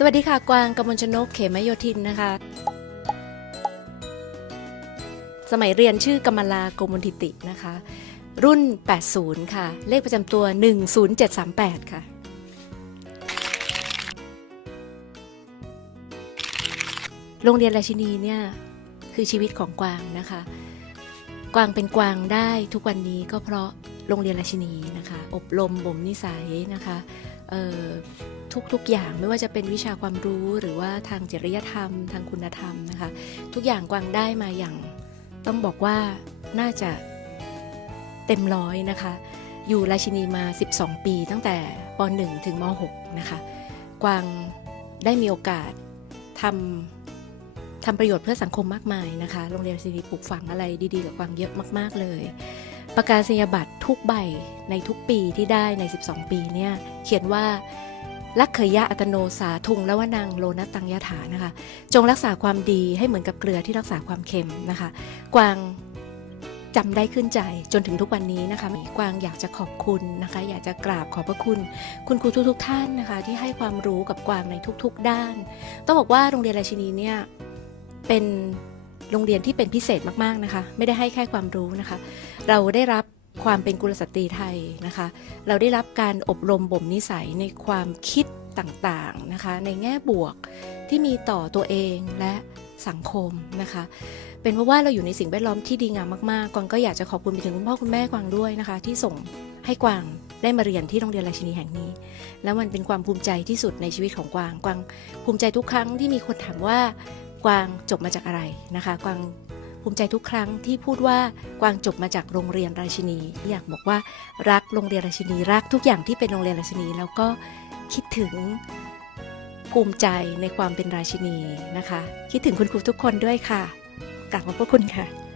สวัสดีค่ะ กวางกมลชนกเขมโยธินนะคะ สมัยเรียนชื่อกมลาโกมลทิตินะคะ รุ่น 80 ค่ะ เลขประจำตัว 10738 ค่ะ โรงเรียนราชินีเนี่ย คือชีวิตของกวางนะคะ กวางเป็นกวางได้ทุกวันนี้ก็เพราะโรงเรียนราชินีนะคะ อบรมบ่มนิสัยนะคะเอ่อ ทุกๆอย่างไม่ว่าจะเป็นวิชาความรู้หรือว่าทางจริยธรรม ทางคุณธรรมนะคะ ทุกอย่างกวางได้มาอย่าง ต้องบอกว่าน่าจะเต็มร้อยนะคะ อยู่ราชินีมา 12 ปีตั้งแต่ป .1 ถึงม .6 นะคะ กวางได้มีโอกาสทำทำประโยชน์เพื่อสังคมมากมายนะคะ โรงเรียนราชินีปลูกฝังอะไรดีๆกับกวางเยอะมากๆเลยประกาศนียบัตรทุกใบในทุกปีที่ได้ใน 12 ปีเนี่ยเขียนว่า ลักเขยะอัตโนสาทุงและวนังโลนตังยถานะคะ จงรักษาความดีให้เหมือนกับเกลือที่รักษาความเค็มนะคะ กวางจำได้ขึ้นใจจนถึงทุกวันนี้นะคะกวางอยากจะขอบคุณนะคะ อยากจะกราบขอบพระคุณ คุณครูทุกๆท่านนะคะ ที่ให้ความรู้กับกวางในทุกๆ ด้าน ต้องบอกว่าโรงเรียนราชินีเนี่ยเป็นโรงเรียนที่เป็นพิเศษมากๆนะคะ ไม่ได้ให้แค่ความรู้นะคะ เราได้รับ ความเป็นกุลสตรีไทยนะคะ เราได้รับการอบรมบ่มนิสัยในความคิดต่างๆนะคะ ในแง่บวกที่มีต่อตัวเองและสังคมนะคะ เป็นเพราะว่าเราอยู่ในสิ่งแวดล้อมที่ดีงามมากๆกวางก็อยากจะขอบคุณไปถึงคุณพ่อคุณแม่กวางด้วยนะคะ ที่ส่งให้กวางได้มาเรียนที่โรงเรียนราชินีแห่งนี้ แล้วมันเป็นความภูมิใจที่สุดในชีวิตของกวาง กวางภูมิใจทุกครั้งที่มีคนถามว่ากวางจบมาจากอะไรนะคะ กวาง ภูมิใจทุกครั้งที่พูดว่ากวางจบมาจากโรงเรียนราชินี อยากบอกว่ารักโรงเรียนราชินี รักทุกอย่างที่เป็นโรงเรียนราชินี แล้วก็คิดถึงภูมิใจในความเป็นราชินีนะคะ คิดถึงคุณครูทุกคนด้วยค่ะกราบขอบพระคุณค่ะ